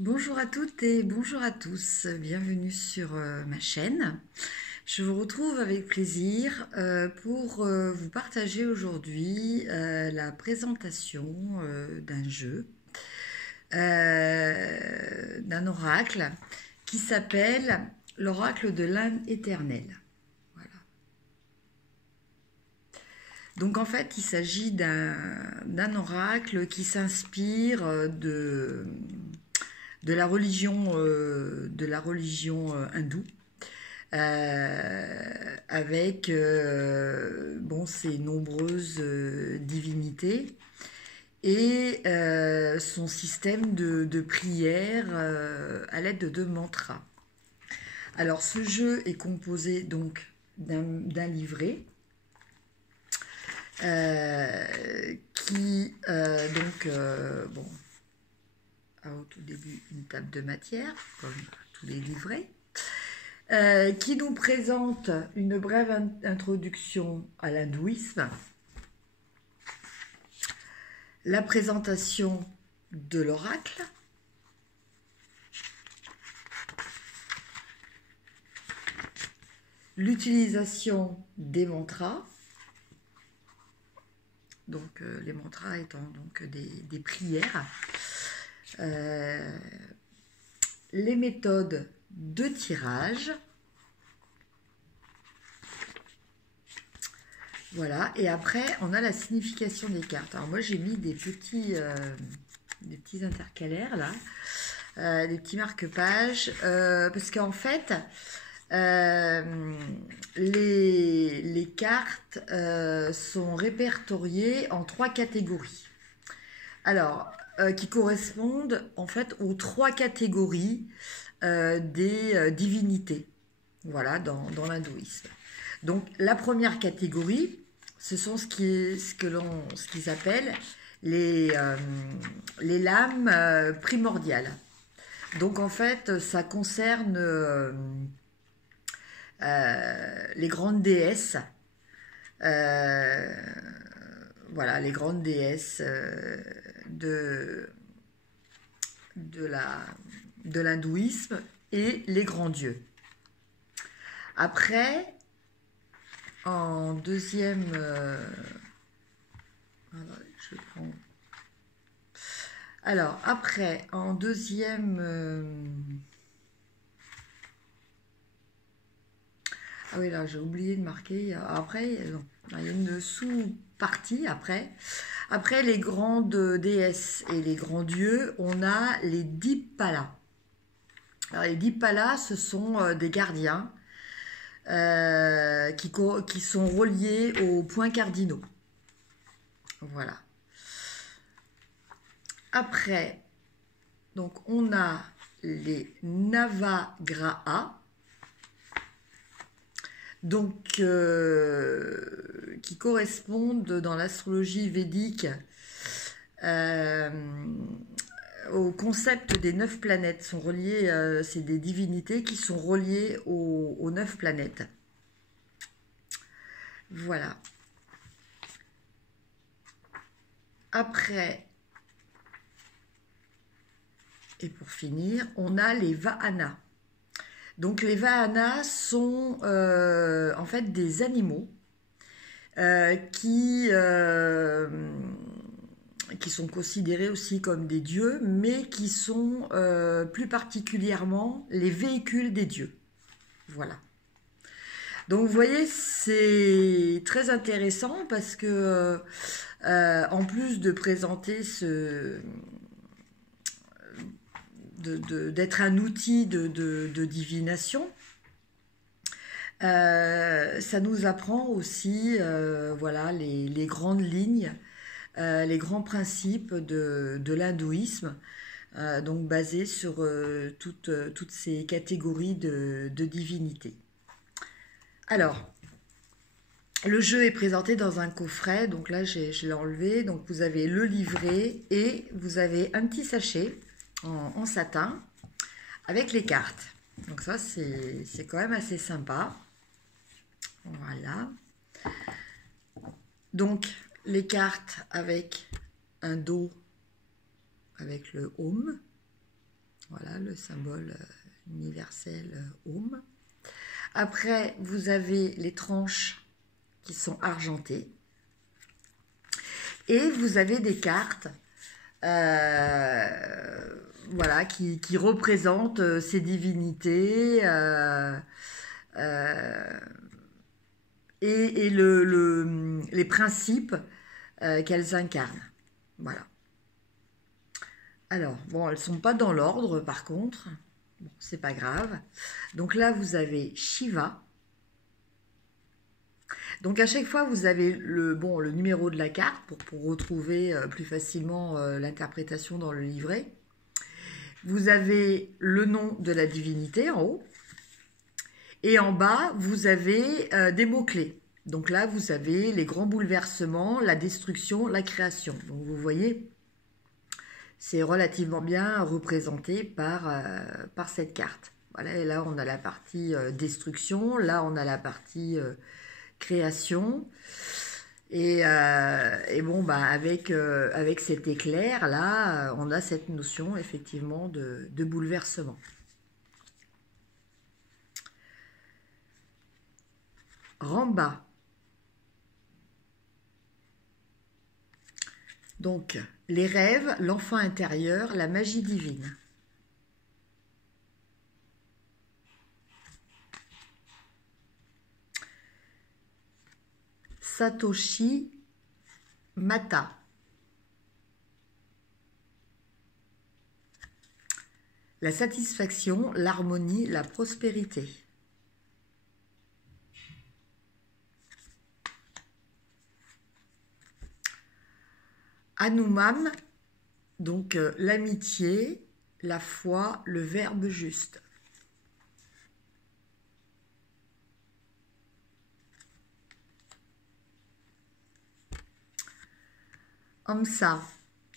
Bonjour à toutes et bonjour à tous, bienvenue sur ma chaîne. Je vous retrouve avec plaisir pour vous partager aujourd'hui la présentation d'un jeu, d'un oracle qui s'appelle l'oracle de l'âme éternelle. Voilà. Donc en fait, il s'agit d'un oracle qui s'inspire de la religion hindoue, avec bon, ses nombreuses divinités et son système de prière à l'aide de mantras. Alors ce jeu est composé donc d'un livret qui bon, a au tout début une table de matière, comme tous les livrets, qui nous présente une brève introduction à l'hindouisme, la présentation de l'oracle, l'utilisation des mantras, donc les mantras étant donc des prières, les méthodes de tirage, voilà, et après on a la signification des cartes. Alors moi j'ai mis des petits intercalaires là, des petits marque-pages, parce qu'en fait les cartes sont répertoriées en 3 catégories. Alors, qui correspondent en fait aux 3 catégories des divinités, voilà, dans l'hindouisme. Donc, la première catégorie, ce sont ce qu'ils appellent les lames primordiales. Donc, en fait, ça concerne les grandes déesses, voilà, les grandes déesses de l'hindouisme et les grands dieux. Après, en deuxième... alors, après, en deuxième... ah oui, là, j'ai oublié de marquer. Après, non, il y a une sous-partie après. Après les grandes déesses et les grands dieux, on a les Dipalas. Alors, les Dipalas, ce sont des gardiens qui sont reliés aux points cardinaux. Voilà. Après, donc on a les Navagrahas, donc qui correspondent dans l'astrologie védique au concept des 9 planètes. Sont reliées, c'est des divinités qui sont reliées aux 9 planètes. Voilà. Après, et pour finir, on a les Vahanas. Donc les Vahanas sont en fait des animaux qui sont considérés aussi comme des dieux, mais qui sont plus particulièrement les véhicules des dieux. Voilà. Donc vous voyez, c'est très intéressant parce que en plus de présenter d'être un outil de divination, ça nous apprend aussi voilà, les grandes lignes, les grands principes de l'hindouisme, donc basés sur toutes ces catégories de divinités. Alors, le jeu est présenté dans un coffret, donc là je l'ai enlevé. Donc vous avez le livret et vous avez un petit sachet en satin avec les cartes. Donc ça c'est quand même assez sympa. Voilà. Donc les cartes avec un dos avec le Om. Voilà le symbole universel Om. Après, vous avez les tranches qui sont argentées. Et vous avez des cartes voilà, qui représentent ces divinités et les principes qu'elles incarnent. Voilà. Alors, bon, elles ne sont pas dans l'ordre par contre. Bon, c'est pas grave. Donc là, vous avez Shiva. Donc à chaque fois, vous avez le numéro de la carte pour retrouver plus facilement l'interprétation dans le livret. Vous avez le nom de la divinité en haut. Et en bas, vous avez des mots-clés. Donc là, vous avez les grands bouleversements, la destruction, la création. Donc vous voyez, c'est relativement bien représenté par cette carte. Voilà, et là, on a la partie destruction. Là, on a la partie création. Et bon, bah, avec cet éclair, là, on a cette notion, effectivement, de bouleversement. Ramba. Donc, les rêves, l'enfant intérieur, la magie divine. Satoshi Mata. La satisfaction, l'harmonie, la prospérité. Hanuman, donc l'amitié, la foi, le verbe juste. Amsa,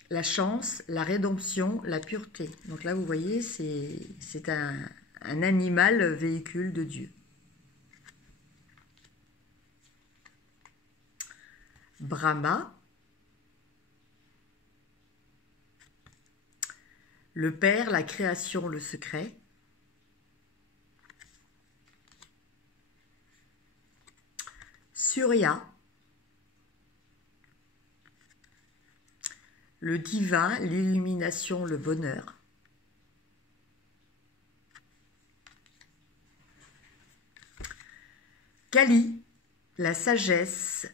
la chance, la rédemption, la pureté. Donc là, vous voyez, c'est un animal véhicule de Dieu. Brahma, le Père, la création, le secret. Surya, le divin, l'illumination, le bonheur. Kali, la sagesse,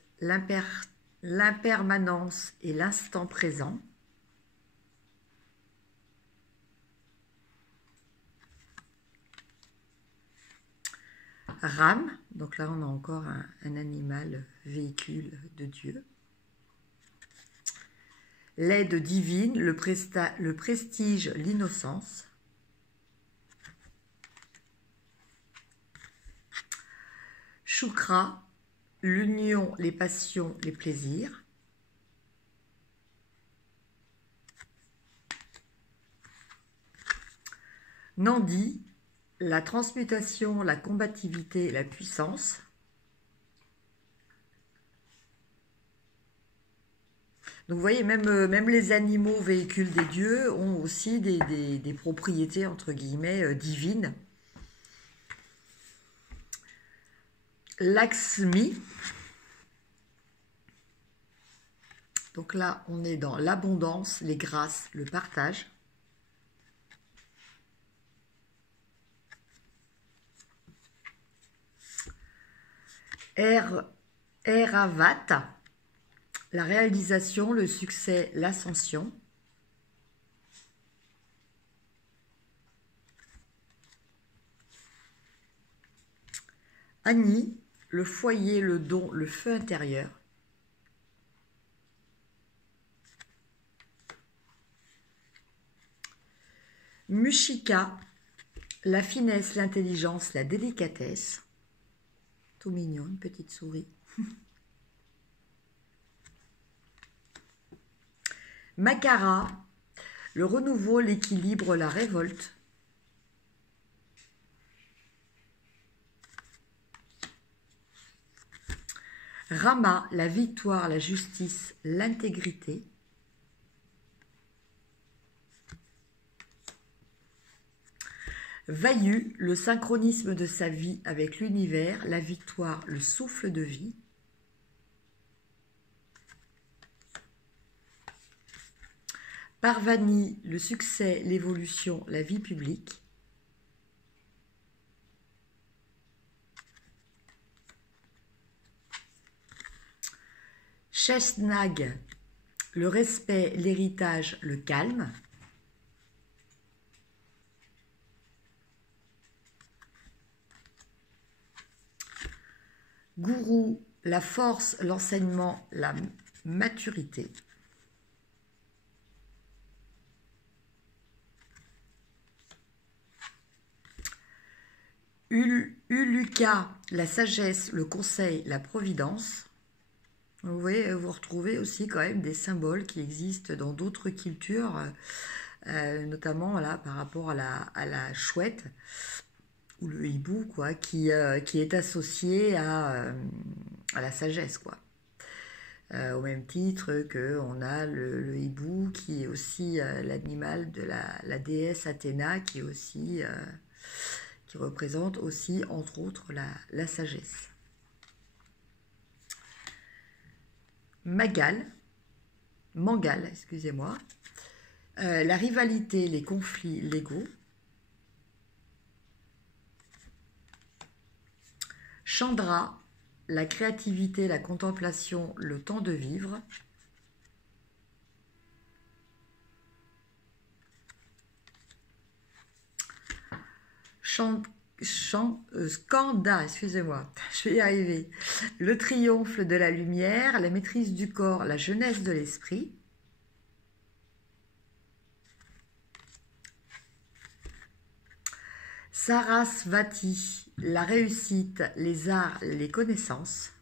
l'impermanence et l'instant présent. Ram, donc là on a encore un animal véhicule de Dieu. L'aide divine, le prestige, l'innocence. Shukra, l'union, les passions, les plaisirs. Nandi, la transmutation, la combativité, la puissance. Donc vous voyez, même les animaux véhicules des dieux ont aussi des propriétés, entre guillemets, divines. Lakshmi. Donc là, on est dans l'abondance, les grâces, le partage. Airavat, la réalisation, le succès, l'ascension. Agni, le foyer, le don, le feu intérieur. Mushika, la finesse, l'intelligence, la délicatesse. Tout mignon, une petite souris. Makara, le renouveau, l'équilibre, la révolte. Rama, la victoire, la justice, l'intégrité. Vayu, le synchronisme de sa vie avec l'univers, la victoire, le souffle de vie. Parvani, le succès, l'évolution, la vie publique. Sheshnag, le respect, l'héritage, le calme. Gourou, la force, l'enseignement, la maturité. Uluka, la sagesse, le conseil, la providence. Vous voyez, vous retrouvez aussi quand même des symboles qui existent dans d'autres cultures, notamment voilà, par rapport à la chouette ou le hibou, quoi, qui est associé à la sagesse, quoi. Au même titre qu'on a le hibou qui est aussi l'animal de la déesse Athéna, qui est aussi qui représente aussi entre autres la sagesse. Mangal, excusez-moi, la rivalité, les conflits légaux. Chandra, la créativité, la contemplation, le temps de vivre. Skanda, excusez-moi, je vais y arriver. Le triomphe de la lumière, la maîtrise du corps, la jeunesse de l'esprit. Sarasvati, la réussite, les arts, les connaissances.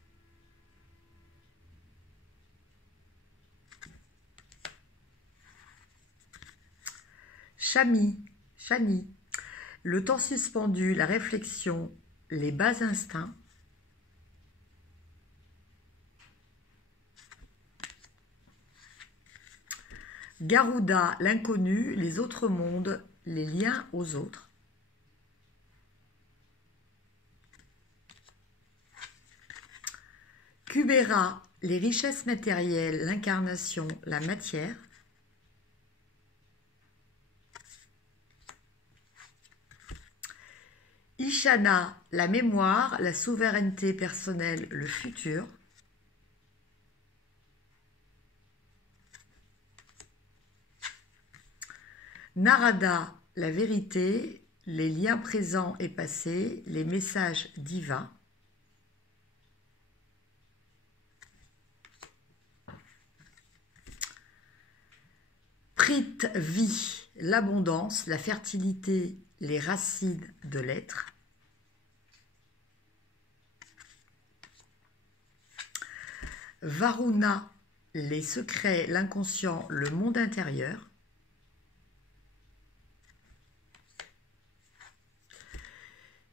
Shani, le temps suspendu, la réflexion, les bas instincts. Garuda, l'inconnu, les autres mondes, les liens aux autres. Kubera, les richesses matérielles, l'incarnation, la matière. Ishana, la mémoire, la souveraineté personnelle, le futur. Narada, la vérité, les liens présents et passés, les messages divins. Prithvi, l'abondance, la fertilité, les racines de l'être. Varuna, les secrets, l'inconscient, le monde intérieur.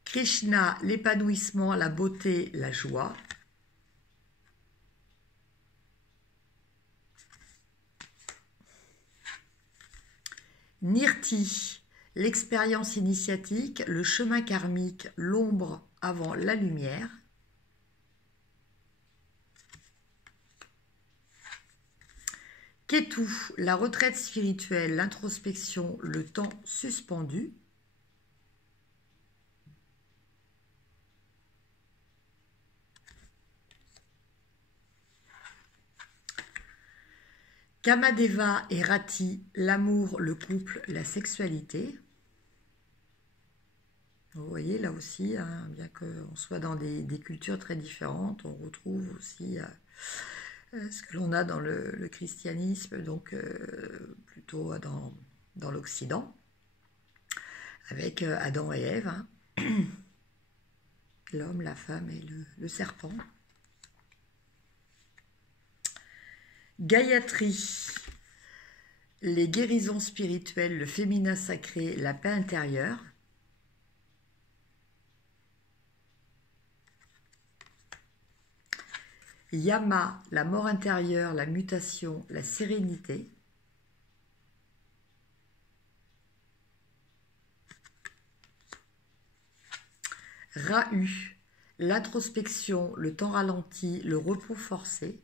Krishna, l'épanouissement, la beauté, la joie. Nirti, l'expérience initiatique, le chemin karmique, l'ombre avant la lumière. Ketu, la retraite spirituelle, l'introspection, le temps suspendu. Kamadeva et Rati, l'amour, le couple, la sexualité. Vous voyez, là aussi, hein, bien qu'on soit dans des cultures très différentes, on retrouve aussi ce que l'on a dans le christianisme, donc plutôt dans l'Occident, avec Adam et Ève, hein, l'homme, la femme et le serpent. Gayatri, les guérisons spirituelles, le féminin sacré, la paix intérieure. Yama, la mort intérieure, la mutation, la sérénité. Rahu, l'introspection, le temps ralenti, le repos forcé.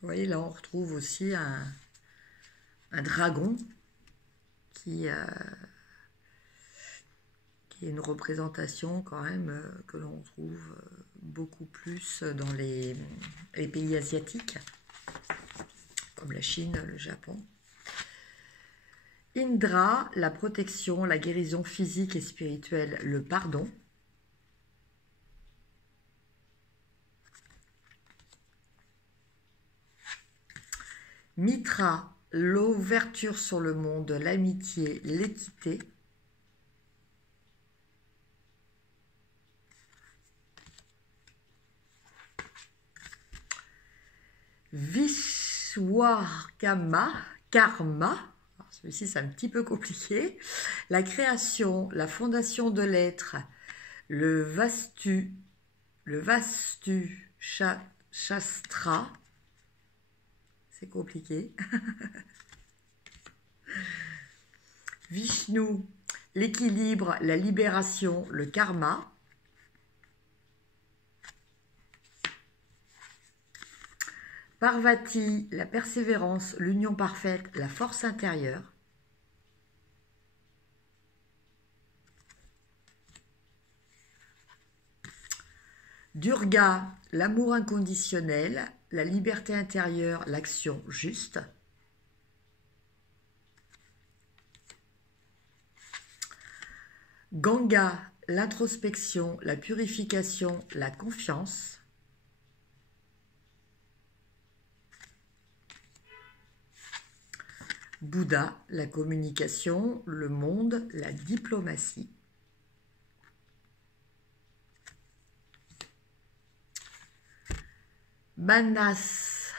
Vous voyez, là, on retrouve aussi un dragon qui est une représentation quand même que l'on trouve beaucoup plus dans les pays asiatiques, comme la Chine, le Japon. Indra, la protection, la guérison physique et spirituelle, le pardon. Mitra, l'ouverture sur le monde, l'amitié, l'équité. Vishwakarma, karma, celui-ci c'est un petit peu compliqué, la création, la fondation de l'être, le vastu shastra, c'est compliqué. Vishnu, l'équilibre, la libération, le karma. Parvati, la persévérance, l'union parfaite, la force intérieure. Durga, l'amour inconditionnel, la liberté intérieure, l'action juste. Ganga, l'introspection, la purification, la confiance. Bouddha, la communication, le monde, la diplomatie. Manasthala,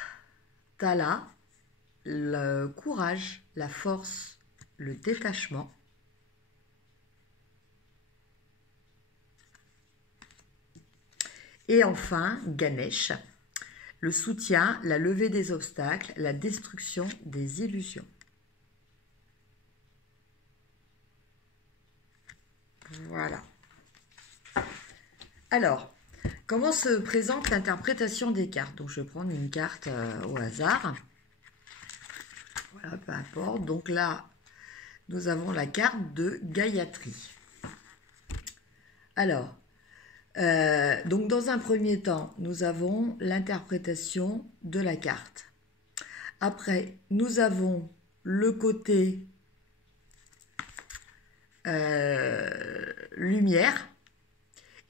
le courage, la force, le détachement. Et enfin, Ganesh, le soutien, la levée des obstacles, la destruction des illusions. Voilà. Alors, comment se présente l'interprétation des cartes? Donc, je vais prendre une carte au hasard. Voilà, peu importe. Donc là, nous avons la carte de Gayatri. Alors, donc dans un premier temps, nous avons l'interprétation de la carte. Après, nous avons le côté lumière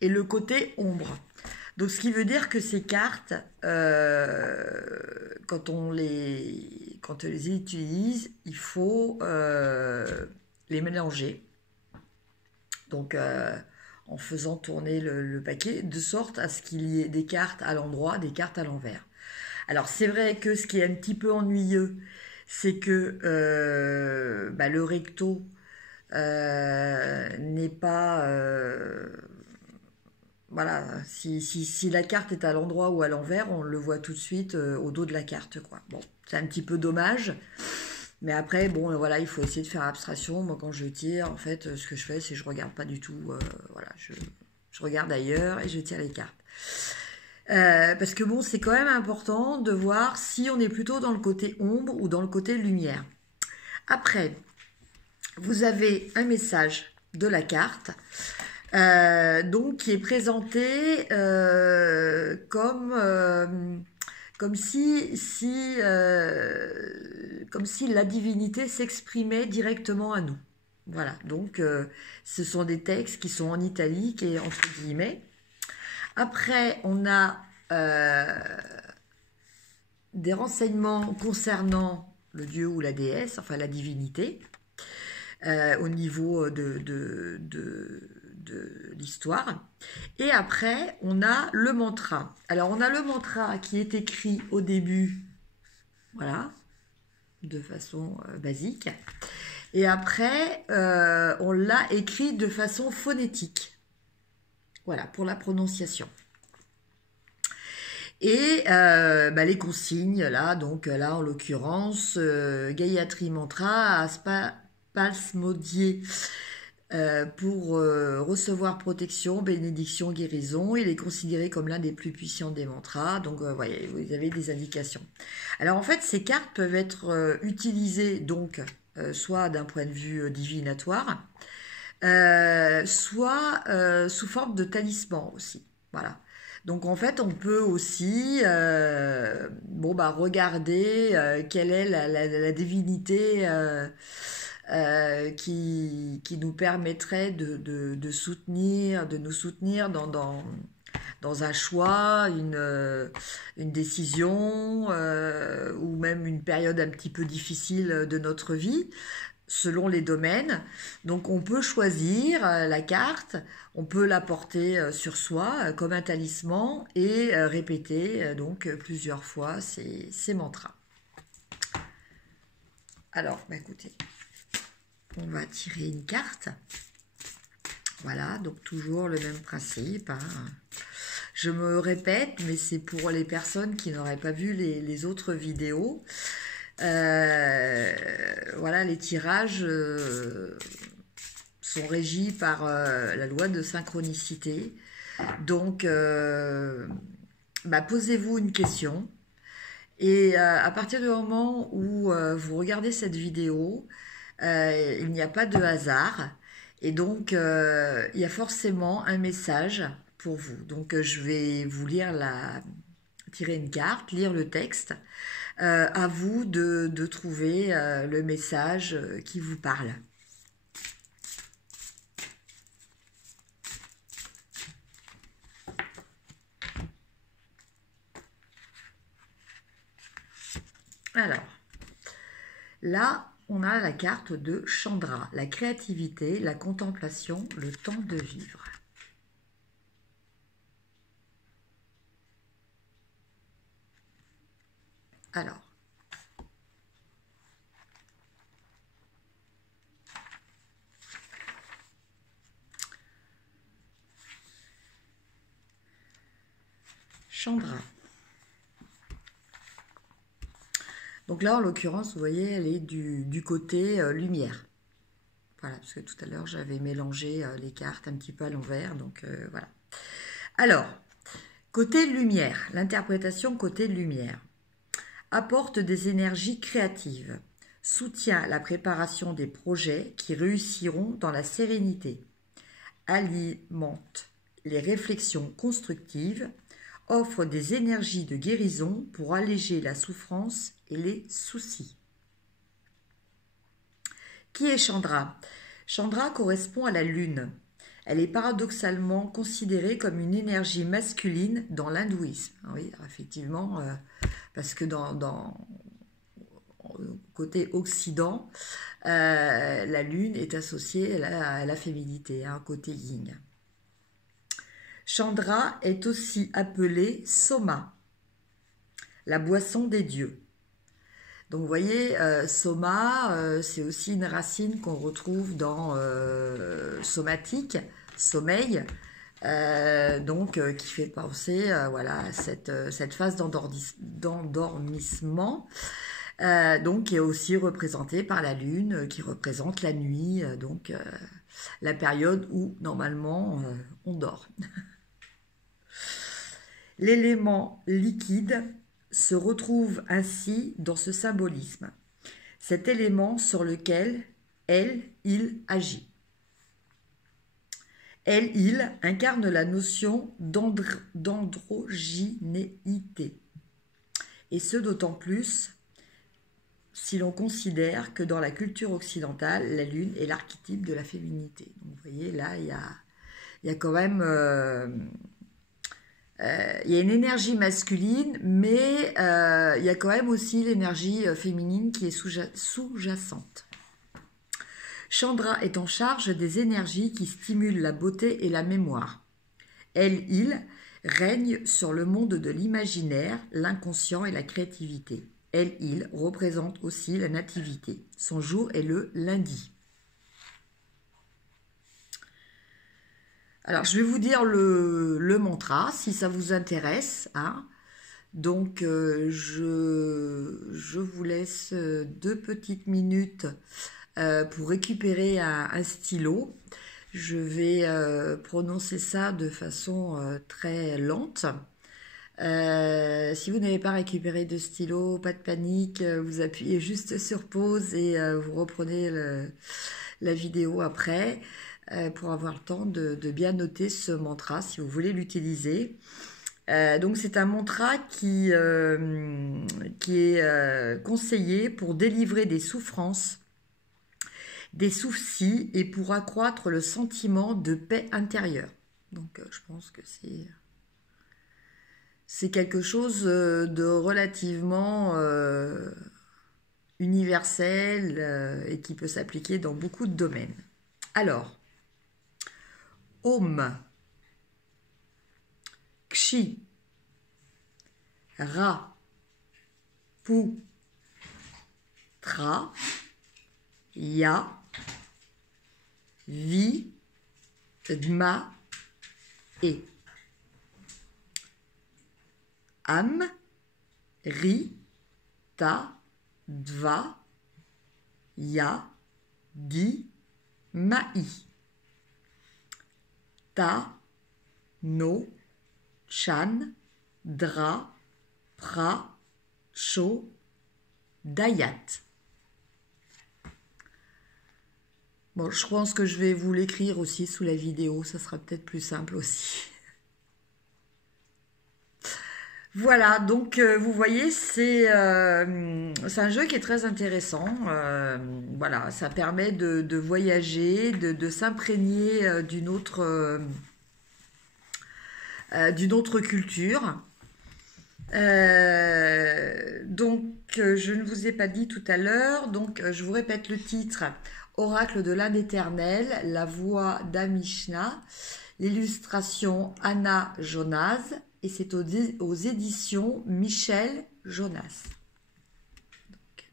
et le côté ombre. Donc ce qui veut dire que ces cartes, quand on les utilise, il faut les mélanger. Donc en faisant tourner le paquet, de sorte à ce qu'il y ait des cartes à l'endroit, des cartes à l'envers. Alors c'est vrai que ce qui est un petit peu ennuyeux, c'est que le recto n'est pas... voilà, si la carte est à l'endroit ou à l'envers, on le voit tout de suite au dos de la carte, quoi. Bon, c'est un petit peu dommage. Mais après, bon, voilà, il faut essayer de faire abstraction. Moi, quand je tire, en fait, ce que je fais, c'est que je regarde pas du tout. Voilà, je regarde ailleurs et je tire les cartes. Parce que bon, c'est quand même important de voir si on est plutôt dans le côté ombre ou dans le côté lumière. Après, vous avez un message de la carte, donc qui est présenté comme si la divinité s'exprimait directement à nous. Voilà, donc ce sont des textes qui sont en italique et entre guillemets. Après, on a des renseignements concernant le dieu ou la déesse, enfin la divinité, au niveau de l'histoire. Et après, on a le mantra. Alors, on a le mantra qui est écrit au début, voilà, de façon basique. Et après, on l'a écrit de façon phonétique. Voilà, pour la prononciation. Et les consignes, là, donc là en l'occurrence, Gayatri Mantra, Palsmodier, pour recevoir protection, bénédiction, guérison. Il est considéré comme l'un des plus puissants des mantras. Donc, voyez, vous avez des indications. Alors, en fait, ces cartes peuvent être utilisées, donc, soit d'un point de vue divinatoire, soit sous forme de talisman aussi. Voilà. Donc, en fait, on peut aussi regarder quelle est la divinité qui nous permettrait de soutenir, de nous soutenir dans un choix, une décision ou même une période un petit peu difficile de notre vie, selon les domaines. Donc on peut choisir la carte, on peut la porter sur soi comme un talisman et répéter donc plusieurs fois ces mantras. Alors, écoutez. On va tirer une carte. Voilà, donc toujours le même principe. Hein. Je me répète, mais c'est pour les personnes qui n'auraient pas vu les autres vidéos. Voilà, les tirages sont régis par la loi de synchronicité. Donc, posez-vous une question. Et à partir du moment où vous regardez cette vidéo, il n'y a pas de hasard et donc il y a forcément un message pour vous. Donc je vais vous tirer une carte, lire le texte. À vous de trouver le message qui vous parle. Alors, là, on a la carte de Chandra, la créativité, la contemplation, le temps de vivre. Alors, Chandra. Donc là, en l'occurrence, vous voyez, elle est du côté lumière. Voilà, parce que tout à l'heure, j'avais mélangé les cartes un petit peu à l'envers, donc voilà. Alors, côté lumière, l'interprétation côté lumière apporte des énergies créatives, soutient la préparation des projets qui réussiront dans la sérénité, alimente les réflexions constructives, offre des énergies de guérison pour alléger la souffrance et les soucis. Qui est Chandra? Chandra correspond à la lune. Elle est paradoxalement considérée comme une énergie masculine dans l'hindouisme. Oui, effectivement, parce que côté occident, la lune est associée à la féminité, hein, côté yin. Chandra est aussi appelée Soma, la boisson des dieux. Donc vous voyez, Soma, c'est aussi une racine qu'on retrouve dans somatique, sommeil, qui fait penser à cette phase d'endormissement, qui est aussi représentée par la lune, qui représente la nuit, la période où normalement on dort. L'élément liquide se retrouve ainsi dans ce symbolisme, cet élément sur lequel il agit. Il incarne la notion d'androgynité, et ce d'autant plus si l'on considère que dans la culture occidentale, la lune est l'archétype de la féminité. Donc vous voyez, là, il y a quand même... il y a une énergie masculine, mais il y a quand même aussi l'énergie féminine qui est sous-jacente. Chandra est en charge des énergies qui stimulent la beauté et la mémoire. Il règne sur le monde de l'imaginaire, l'inconscient et la créativité. Il représente aussi la nativité. Son jour est le lundi. Alors, je vais vous dire le mantra, si ça vous intéresse. Hein. Donc, je vous laisse 2 petites minutes pour récupérer un stylo. Je vais prononcer ça de façon très lente. Si vous n'avez pas récupéré de stylo, pas de panique, vous appuyez juste sur pause et vous reprenez la vidéo après pour avoir le temps de bien noter ce mantra si vous voulez l'utiliser. Donc c'est un mantra qui est conseillé pour délivrer des souffrances, des soucis et pour accroître le sentiment de paix intérieure. Donc je pense que c'est quelque chose de relativement universel et qui peut s'appliquer dans beaucoup de domaines. Alors, Om, Kshi, Ra, Pu, Tra, Ya, Vi, Dma, E. Am, Ri, Ta, Dva, Ya, Di, Mai. Ta, No, Chan, Dra, Pra, Cho, Dayat. Bon, je pense que je vais vous l'écrire aussi sous la vidéo, ça sera peut-être plus simple aussi. Voilà, donc vous voyez, c'est un jeu qui est très intéressant. Voilà, ça permet de voyager, de s'imprégner d'une autre culture. Donc, je ne vous ai pas dit tout à l'heure, donc je vous répète le titre. Oracle de l'âne éternel, la voix d'Amishna, l'illustration Anna Jonas, et c'est aux éditions Michel Jonas. Donc,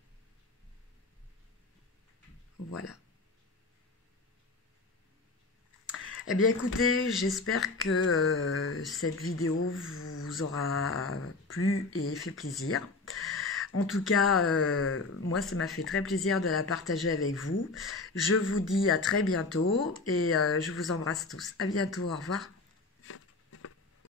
voilà. Eh bien écoutez, j'espère que cette vidéo vous aura plu et fait plaisir. En tout cas, moi ça m'a fait très plaisir de la partager avec vous. Je vous dis à très bientôt et je vous embrasse tous. À bientôt, au revoir.